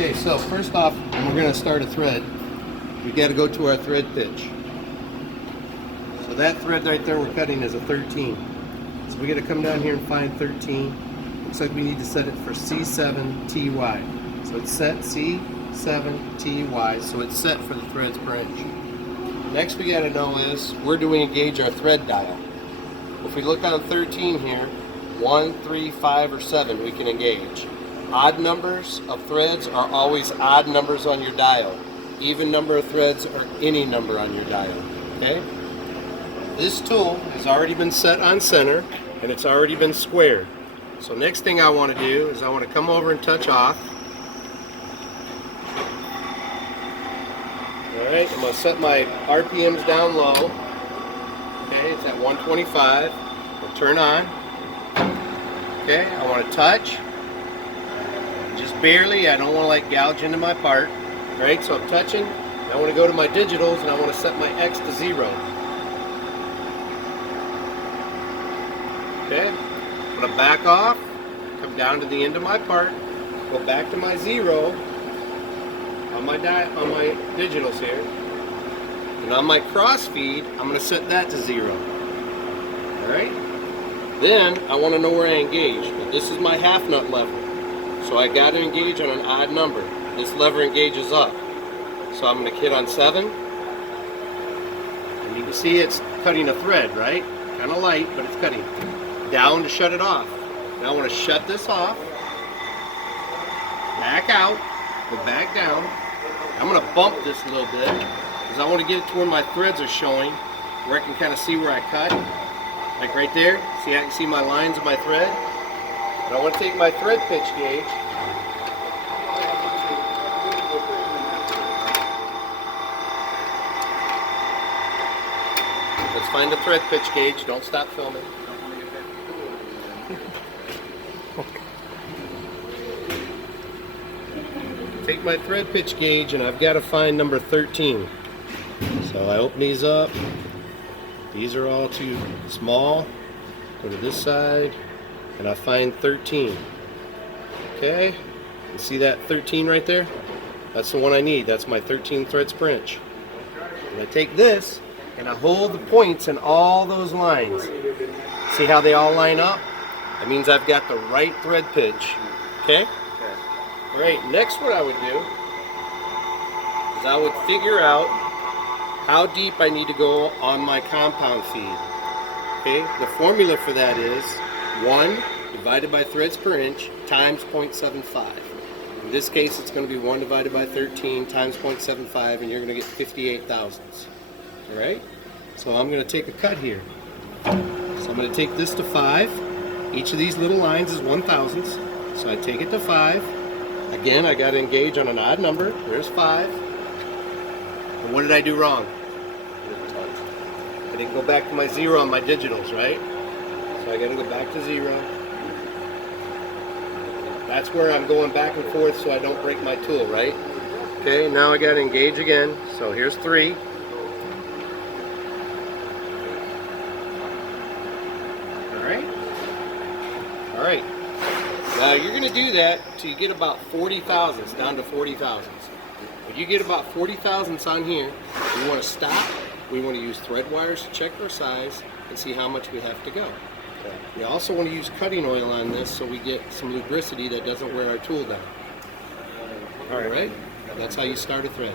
Okay, so first off, when we're going to start a thread, we got to go to our thread pitch. So that thread right there we're cutting is a 13. So we got to come down here and find 13. Looks like we need to set it for C7TY. So it's set C7TY, so it's set for the threads per inch. Next we got to know is, where do we engage our thread dial? If we look on 13 here, 1, 3, 5, or 7 we can engage. Odd numbers of threads are always odd numbers on your dial. Even number of threads are any number on your dial. Okay? This tool has already been set on center and it's already been squared. So next thing I want to do is I want to come over and touch off. Alright, I'm going to set my RPMs down low. Okay, it's at 125. We'll turn on. Okay, I want to touch. Just barely, I don't want to like gouge into my part. Alright, so I'm touching. I want to go to my digitals and I want to set my X to 0. Okay, I'm going to back off, come down to the end of my part, go back to my 0 on my digitals here. And on my cross feed, I'm going to set that to 0. Alright? Then I want to know where I engage. Well, this is my half nut lever. So I got to engage on an odd number. This lever engages up. So I'm going to hit on 7. And you can see it's cutting a thread, right? Kind of light, but it's cutting. Down to shut it off. Now I want to shut this off. Back out. Go back down. I'm going to bump this a little bit because I want to get it to where my threads are showing, where I can kind of see where I cut. Like right there. See, I can see my lines of my thread. And I want to take my thread pitch gauge. Let's find the thread pitch gauge. Don't stop filming. Take my thread pitch gauge and I've got to find number 13. So I open these up. These are all too small. Go to this side and I find 13. Okay, you see that 13 right there? That's the one I need. That's my 13 threads per inch. And I take this and I hold the points in all those lines. See how they all line up? That means I've got the right thread pitch. Okay? Alright, next what I would do is I would figure out how deep I need to go on my compound feed. Okay, the formula for that is 1 divided by threads per inch times 0.75. In this case it's going to be 1 divided by 13 times 0.75 and you're going to get 58 thousandths. Alright, so I'm going to take a cut here. So I'm going to take this to 5. Each of these little lines is 1/1000th. So I take it to 5. Again, I got to engage on an odd number. There's 5. And what did I do wrong? I didn't go back to my 0 on my digitals, right? So I got to go back to 0. That's where I'm going back and forth so I don't break my tool, right? Okay, now I got to engage again. So here's 3. All right. Now you're going to do that till you get about 40 thousandths, down to 40 thousandths. When you get about 40 thousandths on here, we want to stop. We want to use thread wires to check our size and see how much we have to go. Okay. We also want to use cutting oil on this so we get some lubricity that doesn't wear our tool down. All right. That's how you start a thread.